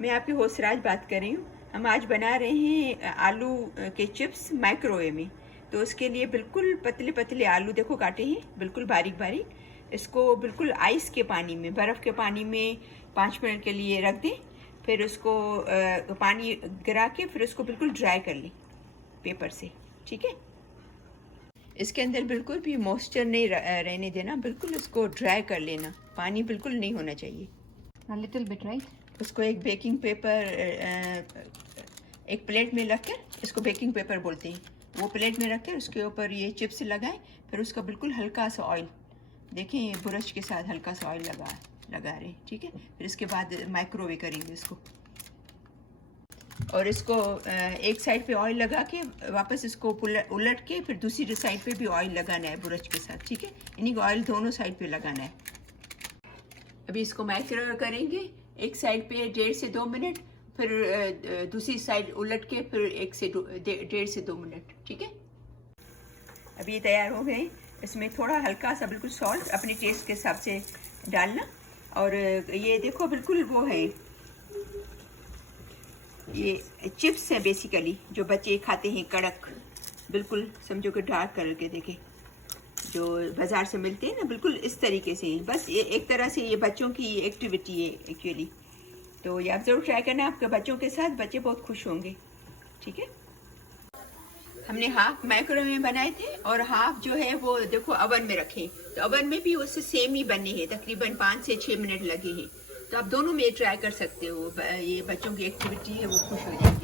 मैं आपकी होस्ट राज बात कर रही हूँ। हम आज बना रहे हैं आलू के चिप्स माइक्रोवेव में। तो उसके लिए बिल्कुल पतले पतले आलू देखो काटे हैं, बिल्कुल बारीक बारीक। इसको बिल्कुल आइस के पानी में, बर्फ़ के पानी में 5 मिनट के लिए रख दें। फिर उसको पानी गिरा के फिर उसको बिल्कुल ड्राई कर लें पेपर से, ठीक है। इसके अंदर बिल्कुल भी मॉइस्चर नहीं रहने देना, बिल्कुल इसको ड्राई कर लेना, पानी बिल्कुल नहीं होना चाहिए। Little bit right. उसको एक बेकिंग पेपर, एक प्लेट में रख कर, इसको बेकिंग पेपर बोलते हैं, वो प्लेट में रख कर उसके ऊपर ये चिप्स लगाएं। फिर उसका बिल्कुल हल्का सा ऑयल, देखें ब्रश के साथ हल्का सा ऑयल लगा रहे हैं, ठीक है। फिर इसके बाद माइक्रोवेव करेंगे इसको, और इसको एक साइड पे ऑयल लगा के वापस इसको उलट के फिर दूसरी साइड पे भी ऑयल लगाना है ब्रश के साथ, ठीक है। यानी कि ऑयल दोनों साइड पे लगाना है। अभी इसको माइक्रोवेव करेंगे एक साइड पे 1.5 से 2 मिनट, फिर दूसरी साइड उलट के फिर 1.5 से 2 मिनट, ठीक है। अभी ये तैयार हो गए। इसमें थोड़ा हल्का सा बिल्कुल सॉल्ट अपने टेस्ट के हिसाब से डालना। और ये देखो बिल्कुल वो है, ये चिप्स है बेसिकली, जो बच्चे खाते हैं, कड़क, बिल्कुल समझो कि डार्क कलर के, देखें जो बाज़ार से मिलते हैं ना, बिल्कुल इस तरीके से। बस ये एक तरह से ये बच्चों की एक्टिविटी है एक्चुअली। तो ये आप ज़रूर ट्राई करना आपके बच्चों के साथ, बच्चे बहुत खुश होंगे, ठीक है। हमने हाफ माइक्रोवेव में बनाए थे और हाफ जो है वो देखो अवन में रखे। तो अवन में भी उससे सेम ही बने हैं, तकरीबन 5 से 6 मिनट लगे हैं। तो आप दोनों में ट्राई कर सकते हो, ये बच्चों की एक्टिविटी है, वो खुश हो जाएंगे।